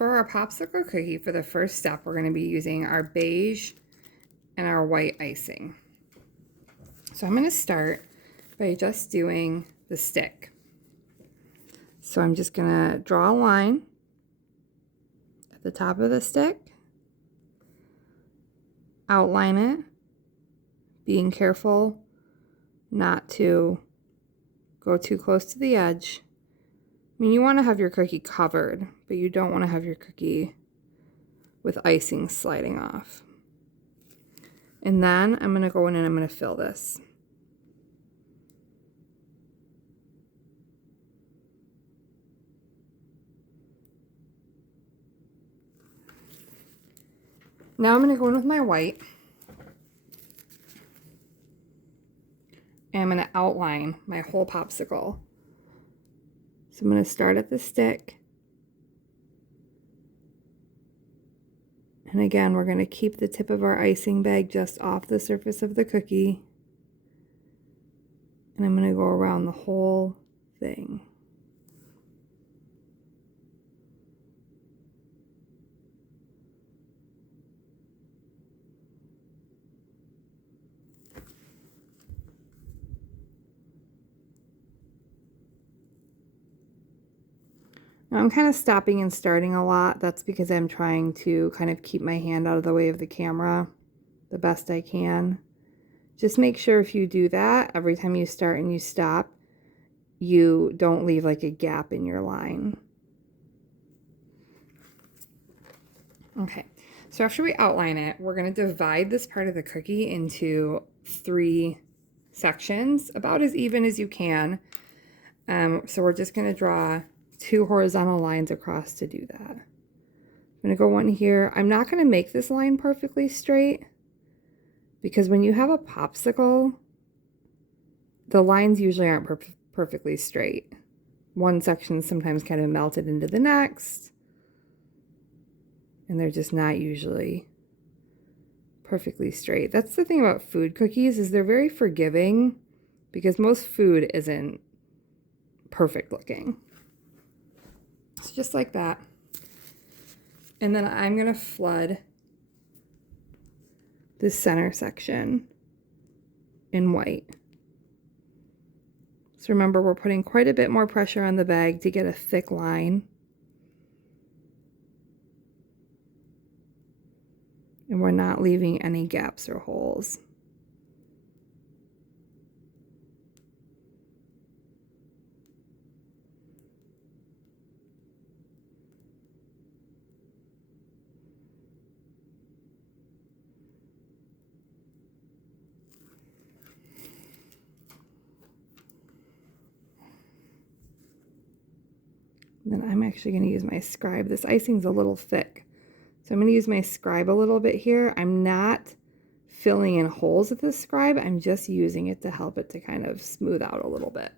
For our popsicle cookie, for the first step, we're going to be using our beige and our white icing. So I'm going to start by just doing the stick. So I'm just going to draw a line at the top of the stick, outline it, being careful not to go too close to the edge. I mean, you want to have your cookie covered, but you don't want to have your cookie with icing sliding off. And then I'm going to go in and I'm going to fill this. Now I'm going to go in with my white. And I'm going to outline my whole popsicle. So I'm going to start at the stick. And again, we're going to keep the tip of our icing bag just off the surface of the cookie. And I'm going to go around the whole thing. Now I'm kind of stopping and starting a lot. That's because I'm trying to kind of keep my hand out of the way of the camera the best I can. Just make sure if you do that, every time you start and you stop, you don't leave like a gap in your line. Okay, so after we outline it, we're going to divide this part of the cookie into 3 sections, about as even as you can. So we're just going to draw 2 horizontal lines across to do that. I'm going to go one here. I'm not going to make this line perfectly straight because when you have a popsicle, the lines usually aren't perfectly straight. One section sometimes kind of melted into the next, and they're just not usually perfectly straight. That's the thing about food cookies, is they're very forgiving because most food isn't perfect looking. So just like that. And then I'm going to flood this center section in white. So remember, we're putting quite a bit more pressure on the bag to get a thick line. And we're not leaving any gaps or holes. Then I'm actually going to use my scribe. This icing's a little thick, so I'm going to use my scribe a little bit here. I'm not filling in holes with this scribe. I'm just using it to help it to kind of smooth out a little bit.